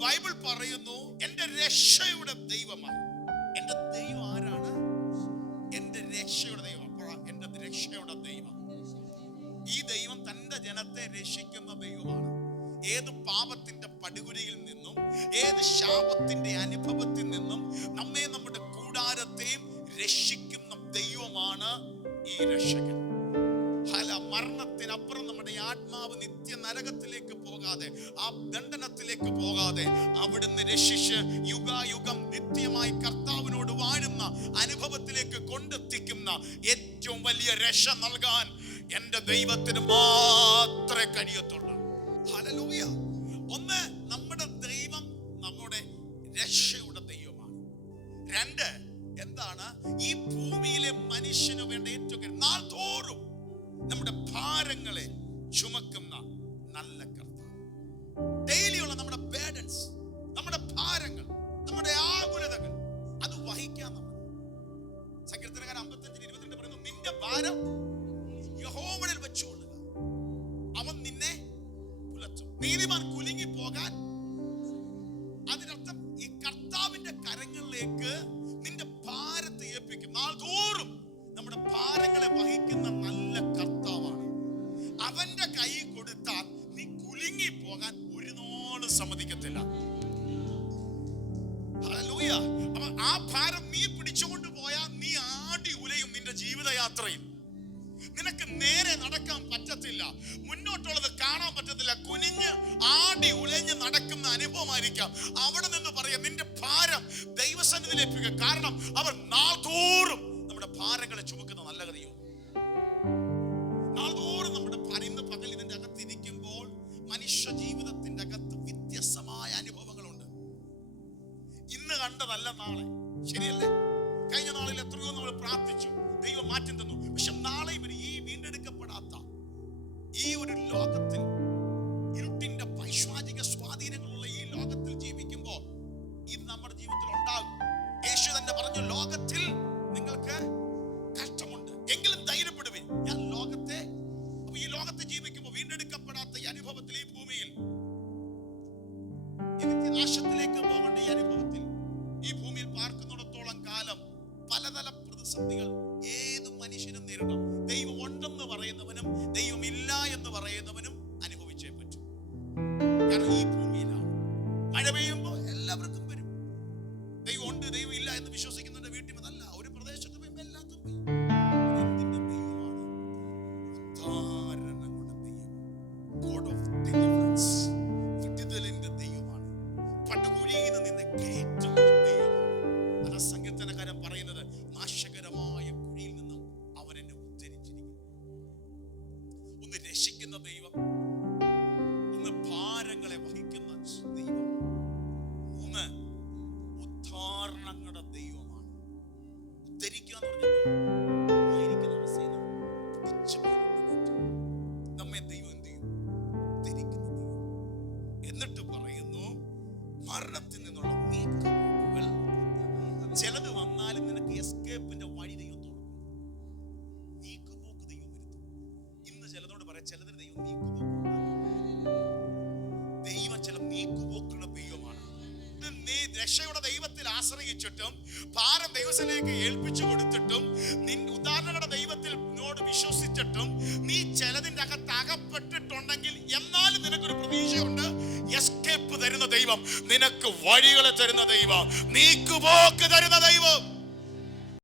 Bible പറയുന്നു എന്റെ രക്ഷയുടെ ദൈവമായി. എന്റെ ദൈവം ആരാണ്? എന്റെ രക്ഷയുടെ ദൈവം. അപ്പോൾ എന്റെ രക്ഷയുടെ ദൈവം. ഈ ദൈവം തന്റെ ജനത്തെ രക്ഷിക്കുന്ന ദൈവമാണ്. ഏത് പാപത്തിന്റെ പടുകുരിയിൽ നിന്നും ഏത് ശാപത്തിന്റെ അനുഭവത്തിൽ നിന്നും നമ്മെ നമ്മുടെ കൂടാരത്തെയും രക്ഷിക്കുന്ന ദൈവമാണ് ഈ രക്ഷകൻ. മരണത്തിനപ്പുറം നമ്മുടെ ആത്മാവ് നിത്യ നരകത്തിലേക്ക് പോകാതെ ആ ദണ്ഡനത്തിലേക്ക് പോകാതെ അവിടുന്ന് രക്ഷിച്ച് യുഗായുഗം നിത്യമായി കർത്താവിനോട് വാഴുന്ന അനുഭവത്തിലേക്ക് കൊണ്ടെത്തിക്കുന്ന ഏറ്റവും വലിയ രക്ഷ നൽകാൻ എന്റെ ദൈവത്തിന് മാത്രമേ കഴിയത്തുള്ളൂ. ഒന്ന് നമ്മുടെ ദൈവം നമ്മുടെ രക്ഷയുടെ ദൈവമാണ്. രണ്ട് എന്താണ്? ഈ ഭൂമിയിലെ മനുഷ്യന് വേണ്ട ഏറ്റവും നാൾ തോറും ഭാരങ്ങളെ ചുമക്കുന്ന നല്ല കർത്താവ്. ഡെയിലിയുള്ള നമ്മുടെ ബേഡൻസ് നമ്മുടെ ഭാരങ്ങൾ നമ്മുടെ ആകുലതകൾ അത് വഹിക്കാൻ നമ്മൾ. സങ്കീർത്തനക്കാരൻ അമ്പത്തഞ്ചിന് ഇരുപത്തിരണ്ട് പറയുന്നു നിന്റെ ഭാരം യഹോവനിൽ വെച്ചുകൊള്ളുക. അവൻ നിന്നെ പുലർത്തും. നീതിമാൻ കുലുങ്ങി പോകാൻ അതിനർത്ഥം ഈ കർത്താവിന്റെ കരങ്ങളിലേക്ക് നിന്റെ ഭാരത്തെ ഏൽപ്പിക്കും. നാൾതോറും നമ്മുടെ ഭാരങ്ങളെ വഹിക്കുന്ന സമ്മതിക്കത്തില്ല. ആ ഭാരം നീ പിടിച്ചുകൊണ്ട് പോയാൽ നീ ആടി ഉലയും നിന്റെ ജീവിതയാത്രയിൽ നിനക്ക് നേരെ നടക്കാൻ പറ്റത്തില്ല. മുന്നോട്ടുള്ളത് കാണാൻ പറ്റത്തില്ല. കുനിഞ്ഞ് ആടി ഉലഞ്ഞ് നടക്കുന്ന അനുഭവമായിരിക്കാം. അവിടെ നിന്ന് പറയാം നിന്റെ ഭാരം ദൈവസന്നിധിയിലേക്ക് കാരണം കണ്ടതല്ല നാളെ. ശരിയല്ലേ? കഴിഞ്ഞ നാളിൽ എത്രയോ നമ്മൾ പ്രാർത്ഥിച്ചു. ദൈവം മാറ്റം തന്നു. പക്ഷെ നാളെ ഇവർ ഈ വീണ്ടെടുക്കപ്പെടാത്ത ഈ ഒരു ലോകത്തിൽ ഇരുട്ടിന്റെ പൈശ്വാചിക സ്വാധീനങ്ങളുള്ള ഈ ലോകത്തിൽ ജീവിക്കുമ്പോൾ ഇത് നമ്മുടെ ജീവിതത്തിൽ ഉണ്ടാകും. യേശു തന്നെ പറഞ്ഞു ലോകത്തിൽ നിങ്ങൾക്ക് കഷ്ടമുണ്ട്. എങ്കിലും ധൈര്യപ്പെടുവേ ഞാൻ ലോകത്തെ ഈ ലോകത്തെ ജീവിക്കുമ്പോൾ വീണ്ടെടുക്കപ്പെടാത്ത പലതര പ്രതിസന്ധികൾ ഏത് മനുഷ്യനും നേരിടാം ദൈവം ഉണ്ടെന്ന് പറയുന്നവനും ദൈവമില്ല എന്ന് പറയുന്നവനും അനുഭവിച്ചേ പറ്റൂ. കാരണം ഈ ദൈവം. ഒന്ന് ഭാരങ്ങളെ വഹിക്കുന്ന ദൈവം. മൂന്ന് ഉദ്ധാരണങ്ങളുടെ ദൈവമാണ്. ഉദ്ധരിക്കുക എന്ന് പറഞ്ഞാൽ ദൈവം ദൈവം. എന്നിട്ട് പറയുന്നു മരണത്തിൽ നിന്നുള്ള വന്നാലും നിനക്ക് എസ്കേപ്പിന്റെ വഴി ദൈവം ദൈവം ചിലതിന് ദൈവം നീക്കുപോക്ക് ദൈവം ചില നീക്കുപോക്കുള്ള ദൈവമാണ്. നീ രക്ഷയുടെ ദൈവത്തിൽ ആശ്രയിച്ചിട്ടും ഭാരം ദൈവത്തിലേക്ക് ഏൽപ്പിച്ചു കൊടുത്തിട്ടും നിൻ ഉദാഹരണയുടെ ദൈവത്തിൽ നോട് വിശ്വസിച്ചിട്ടും നീ ചിലതിന്റെ അകത്ത് അകപ്പെട്ടിട്ടുണ്ടെങ്കിൽ എന്നാലും നിനക്കൊരു പ്രതീക്ഷയുണ്ട്. എസ്കേപ്പ് തരുന്ന ദൈവം നിനക്ക് വഴികളെ തരുന്ന ദൈവം നീക്കുപോക്ക് തരുന്ന